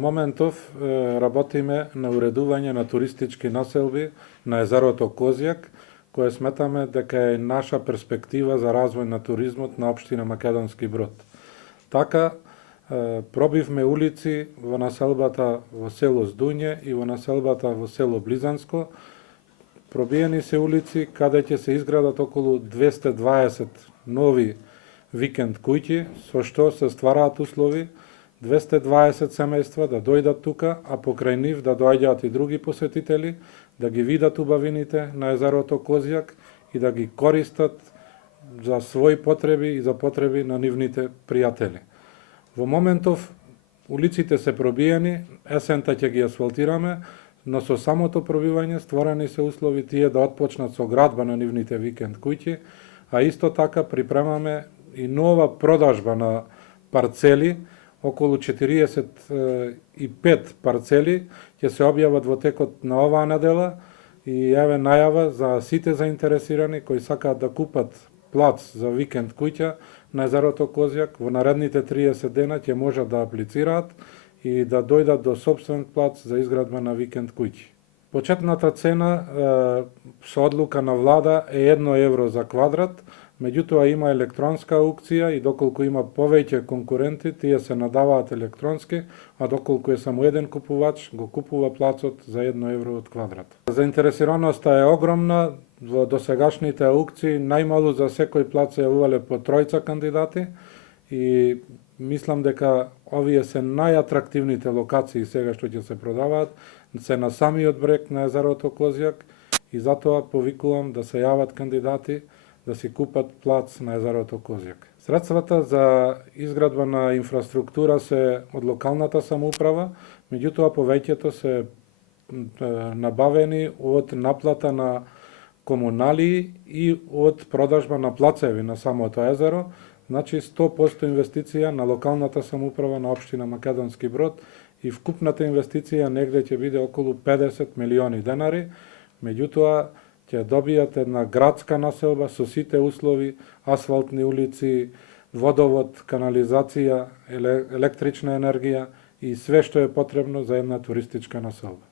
моментов работиме на уредување на туристички населби на езерото Козјак, кое сметаме дека е наша перспектива за развој на туризмот на општина Македонски Брод. Така, пробивме улици во населбата во село Здуње и во населбата во село Близанско. Пробиени се улици каде ќе се изградат околу 220 нови викенд куќи, со што се ствараат услови 220 семејства да дојдат тука, а покрај нив да доаѓаат и други посетители, да ги видат убавините на езерото Козјак и да ги користат за своји потреби и за потреби на нивните пријатели. Во моментов улиците се пробиени, есента ќе ги асфалтираме, но со самото пробивање створени се услови тие да отпочнат со градба на нивните викенд куќи, а исто така припремаме и нова продажба на парцели, околу 45 парцели ќе се објават во текот на оваа недела и еве најава за сите заинтересирани кои сакаат да купат плац за викенд куќа на езерото Козјак. Во наредните 30 дена ќе можат да аплицираат и да дојдат до сопствен плац за изградба на викенд куќи. Почетната цена со одлука на влада е 1 евро за квадрат, меѓутоа има електронска аукција и доколку има повеќе конкуренти, тие се надаваат електронски, а доколку е само еден купувач, го купува плацот за 1 евро од квадрат. Заинтересираноста е огромна. Во досегашните аукции најмалу за секој плац се јавувале по 3 кандидати и мислам дека овие се најатрактивните локации сега што ќе се продаваат, се на самиот брег на езерото Козјак и затоа повикувам да се јават кандидати да си купат плац на езерото Козјак. Средствата за изградба на инфраструктура се од локалната самоуправа, меѓутоа повеќето се набавени од наплата на комуналии и од продажба на плацеви на самото езеро, значи 100% инвестиција на локалната самоуправа на општина Македонски Брод и вкупната инвестиција негде ќе биде околу 50 милиони денари, меѓутоа ќе добијат една градска населба со сите услови, асфалтни улици, водовод, канализација, електрична енергија и све што е потребно за една туристичка населба.